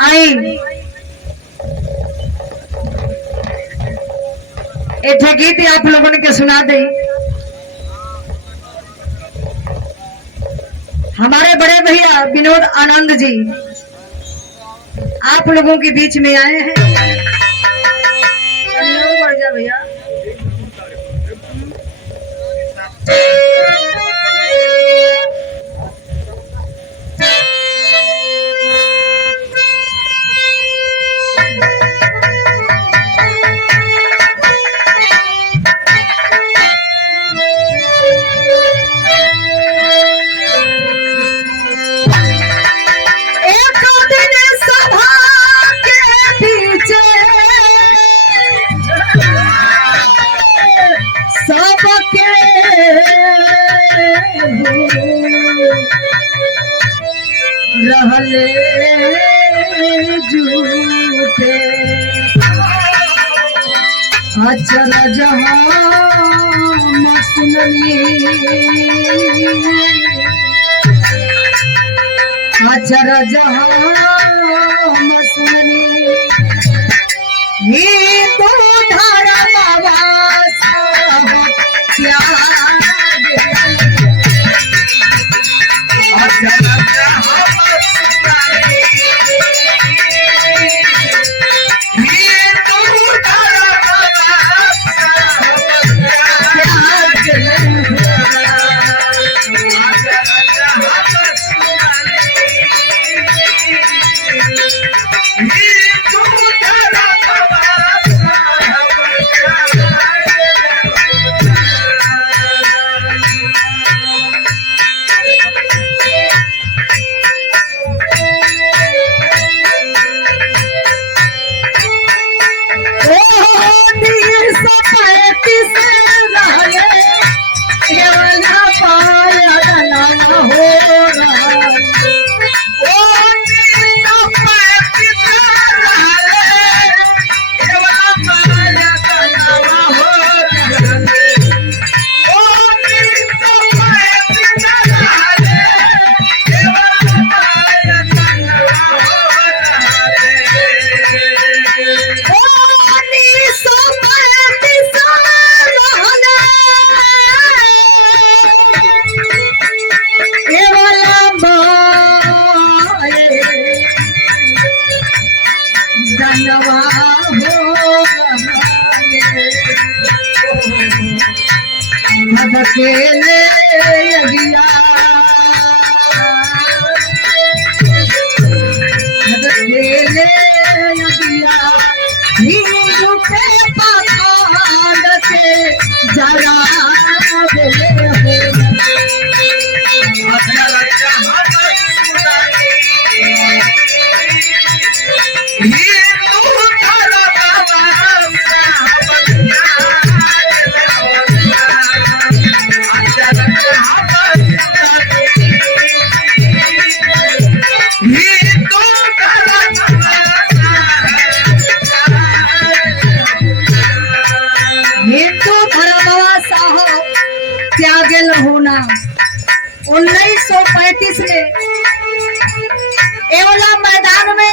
आई एक गीत आप लोगों ने के सुना दे। हमारे बड़े भैया विनोद आनंद जी आप लोगों के बीच में आए हैं। बढ़ जा भैया। रहले झूठे अचर जहाँ मसननी अचर जहाँ मसननी ही तो धारा बाबा साहब क्या अकेले अगिया अकेले अगिया नींबू के पखाड़ के जरा बेले त्यागल होना 1935 में एवला मैदान में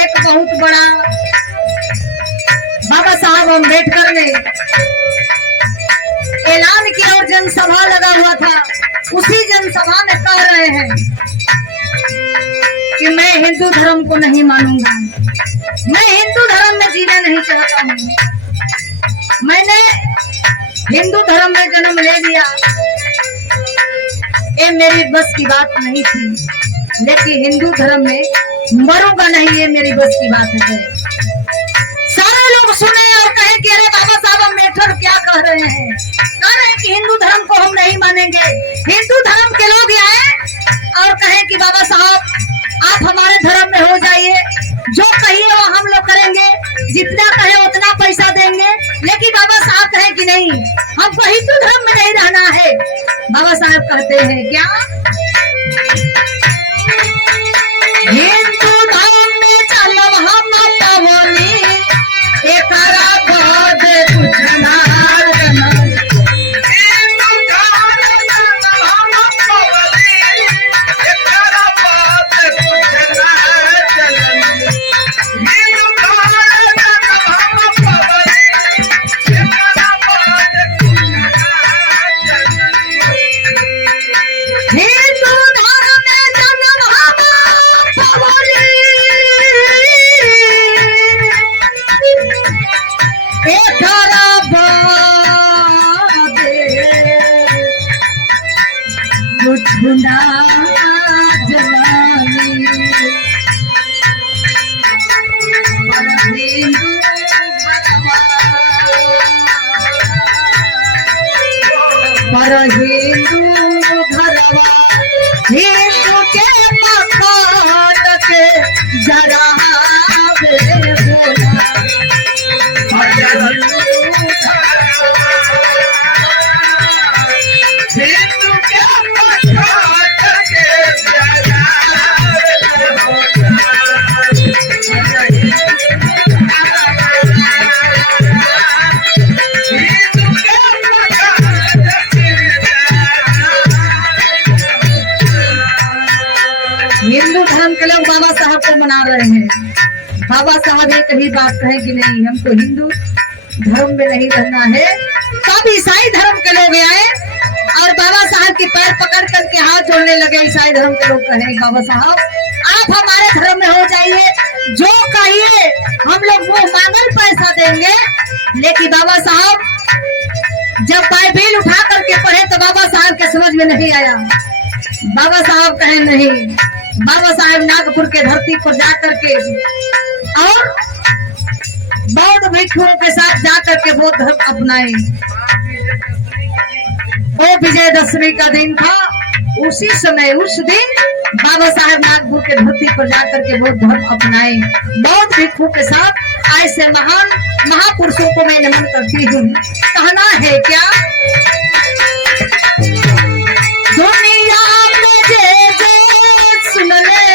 एक बहुत बड़ा बाबा साहब अम्बेडकर ने ऐलान किया और जनसभा लगा हुआ था। उसी जनसभा में कह रहे हैं कि मैं हिंदू धर्म को नहीं मानूंगा, मैं हिंदू धर्म में जीना नहीं चाहता हूँ। मैंने हिंदू धर्म में जन्म ले लिया, ये मेरी बस की बात नहीं थी, लेकिन हिंदू धर्म में मरूंगा नहीं, ये मेरी बस की बात है। सारे लोग सुने और कहे कि अरे बाबा साहब अम्बेडकर क्या कह रहे हैं, कह रहे हैं कि हिंदू धर्म को हम नहीं मानेंगे। हिंदू धर्म के लोग आए और कहे कि बाबा साहब आप हमारे धर्म में हो जाइए, जो कहिए वो हम लोग करेंगे, जितना कहे उतना पैसा देंगे। लेकिन बाबा साहब कहे कि नहीं, हमको हिंदू धर्म में नहीं रहना है। बाबा साहब कहते हैं क्या, हिंदू धर्म में चलो हम पवनी एकरा बाद कुछ ना हिंदू धर्म के लोग बाबा साहब को मना रहे हैं। बाबा साहब एक ही बात कहे कि नहीं, हमको हिंदू धर्म में नहीं रहना है। तब ईसाई धर्म के लोग आए और बाबा साहब के पैर पकड़ करके हाथ जोड़ने लगे। ईसाई धर्म के लोग कहे बाबा साहब आप हमारे धर्म में हो जाइए, जो कहिए हम लोग वो मांगल पैसा देंगे। लेकिन बाबा साहब जब बाइबिल उठा करके पढ़े तो बाबा साहब के समझ में नहीं आया। बाबा साहब कहे नहीं। बाबा साहब नागपुर के धरती पर जा करके और बौद्ध भिक्षुओं के साथ जा करके बौद्ध धर्म अपनाए। वो विजयदशमी का दिन था। उसी समय उस दिन बाबा साहब नागपुर के धरती पर जाकर के बौद्ध धर्म अपनाए। बौद्ध भिक्षु के साथ ऐसे महान महापुरुषों को मैं नमन करती हूँ। कहना है क्या, दुनिया में जे सुन ले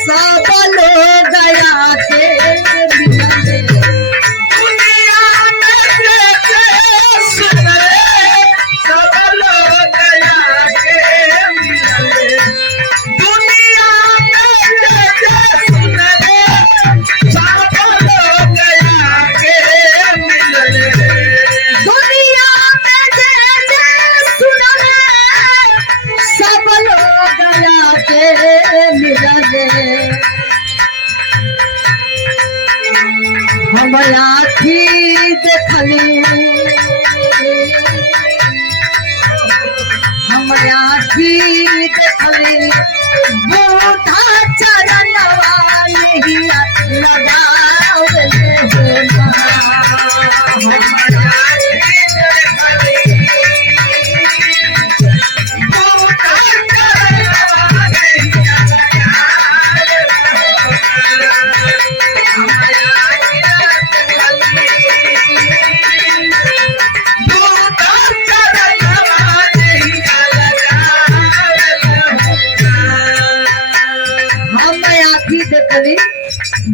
सब लोग गया के मिले। दुनिया में जे सुन ले सब लोग गया के मिले। दुनिया में जे सुन ले सब लोग गया के मिले। दुनिया में जे सुन ले सब लोग गया के मिले। हम आँखी देखली, हम आँखी देखली बूढ़ा चरणवा नहिया लगावले हो। हम आँखी देखली बूढ़ा चरणवा नहिया लगावले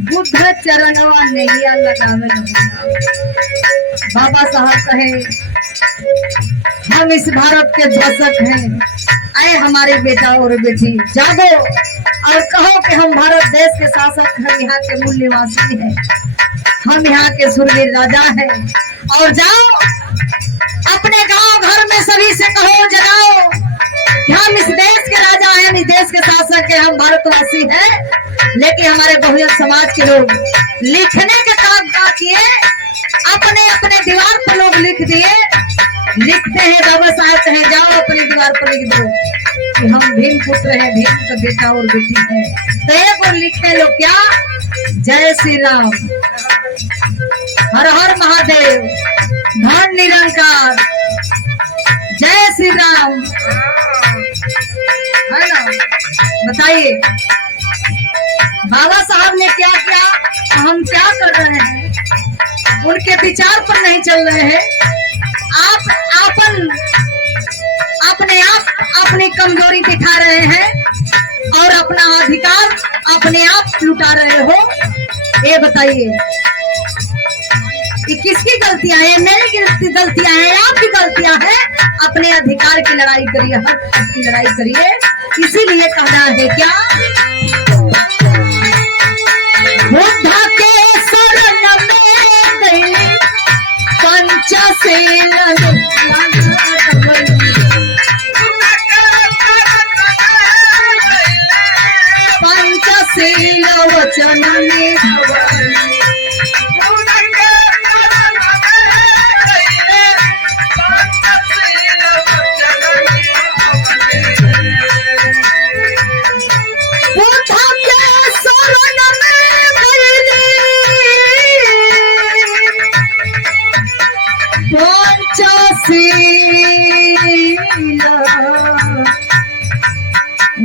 बुद्ध चरणवा नैया लगावे। बाबा साहब कहे हम इस भारत के शासक हैं। आए हमारे बेटा और बेटी जागो और कहो कि हम भारत देश के शासक हैं, यहाँ के मूल निवासी हैं, हम यहाँ के सूरवीर राजा हैं। और जाओ अपने गांव घर में सभी से कहो जगाओ कि हम इस देश के राजा हैं, इस देश के शासक हैं, हम भारतवासी हैं। लेकिन हमारे बहुजन समाज के लोग लिखने के काम क्या किए, अपने अपने दीवार पर लोग लिख दिए। लिखते हैं बाबा साहब कहे जाओ अपनी दीवार पर लिख दो कि हम भीम पुत्र है, भीम का बेटा और बेटी है। तो एक और लिखते लोग क्या, जय श्री राम, हर हर महादेव, धन निरंकार, जय श्री राम, है ना। बताइए बाबा साहब ने क्या किया, हम क्या कर रहे हैं, उनके विचार पर नहीं चल रहे हैं। आप अपने आप अपनी कमजोरी दिखा रहे हैं और अपना अधिकार अपने आप लुटा रहे हो। ये बताइए ये किसकी गलतियां हैं? मेरी गलतियां हैं, आपकी गलतियां हैं। अपने अधिकार की लड़ाई करिए, हक की लड़ाई करिए। इसीलिए कहना है क्या, बुद्ध के शरण में गई पंचशील पंचशील वचन में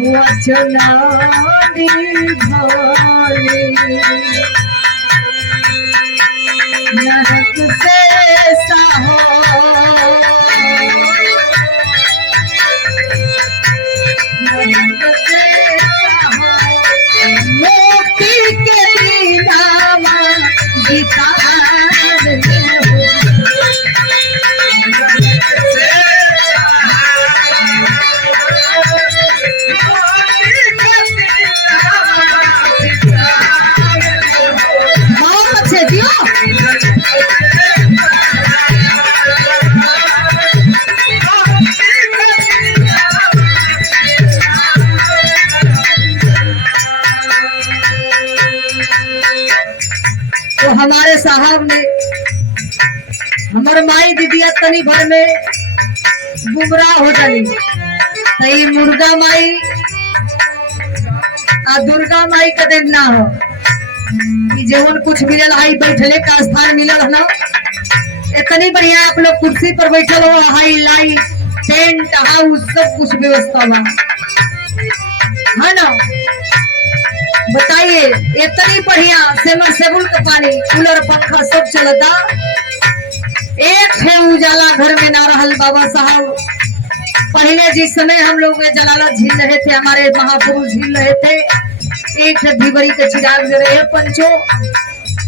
वचना निभाले, नरक से साहो नरक से साहो, मुक्ति के दीनावा गीतार हो। नरक से साहब ने हमार माई दीदिया तनी भर में गुमराह हो जाली तई मुर्गा माई आ दुर्गा माई का दिन ना हो कि जीवन कुछ मिलल हाई बैठले का स्थान मिलल ना इतनी बढ़िया आप लोग कुर्सी पर बैठल हो हाई लाई टेंट हाउस सब कुछ व्यवस्था हुआ है ना। बताइए इतनी बढ़िया सेमरसेबुल का पानी कूलर पंखा सब चलता एक है उजाला घर में ना रहल बाबा साहब। पहले जिस समय हम लोग जलालत झील रहे थे हमारे महापुरुष झील रहे थे एक दीवरी के चिराग जरे पंचो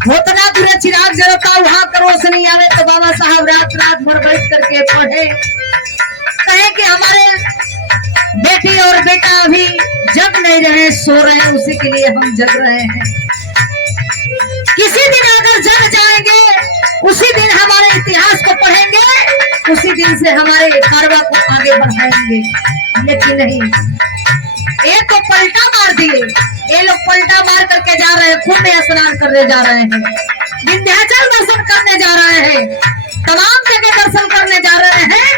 होतना दूर चिराग जरता वहां का रोशनी आवे तो बाबा साहब रात रात भर बैठ करके पढ़े कहे कि हमारे बेटी और बेटा अभी जग नहीं रहे सो रहे हैं उसी के लिए हम जग रहे हैं। किसी दिन अगर जग जाएंगे उसी दिन हमारे इतिहास को पढ़ेंगे उसी दिन से हमारे कारवा को आगे बढ़ाएंगे। लेकिन नहीं ये तो पलटा मार दिए ये लोग पलटा मार करके जा रहे हैं कुंभ स्नान करने जा रहे हैं विंध्याचल दर्शन करने जा रहे हैं तमाम जगह दर्शन करने जा रहे हैं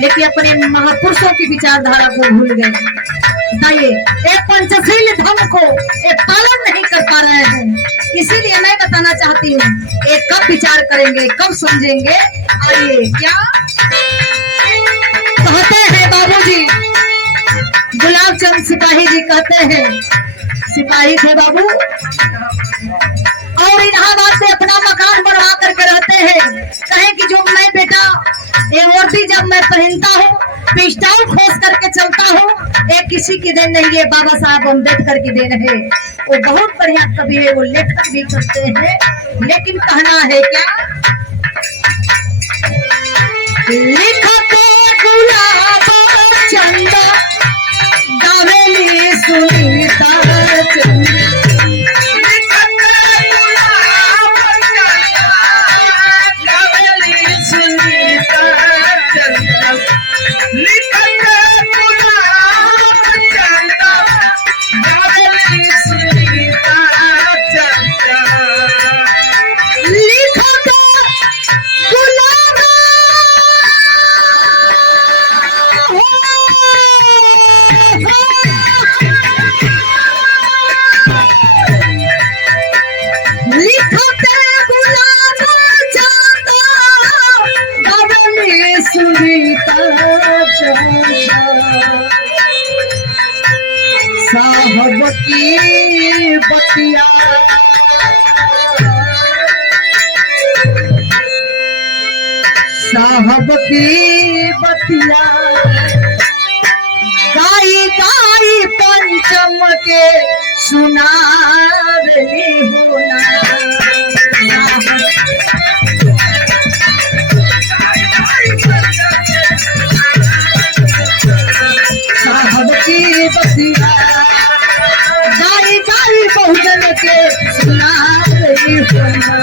लेकिन अपने महापुरुषों की विचारधारा को भूल गए। बताइए एक पंचशील धर्म को एक पालन नहीं कर पा रहे हैं। इसीलिए मैं बताना चाहती हूँ ये कब विचार करेंगे कब समझेंगे। आइए क्या कहते हैं बाबूजी गुलाब चंद सिपाही जी कहते हैं सिपाही थे बाबू और इलाहाबाद में अपना मकान बनवा करके रहते हैं। कहे कि जो मैं बेटा ये वर्दी जब मैं पहनता हूँ पिस्टल खोस करके चलता हूँ ये किसी की देन नहीं है बाबा साहब अम्बेडकर की देन है। वो बहुत बढ़िया कवि है वो लेखक भी करते हैं लेकिन कहना है क्या लिखते गुलाब चंदा गावेली सुनीता चंदा साहब की बतिया साहब की बतिया गाई गाई पंचम के सुनावली होना साहब की बतिया गाई गाई बहुजन के सुनावली होना।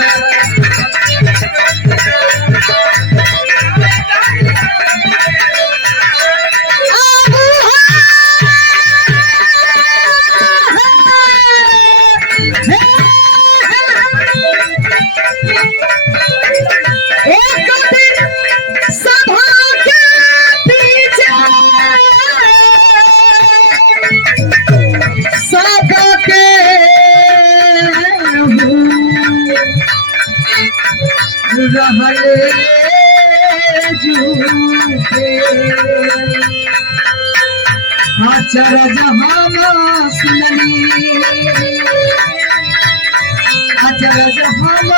अचरज हम सुनली अचरज हम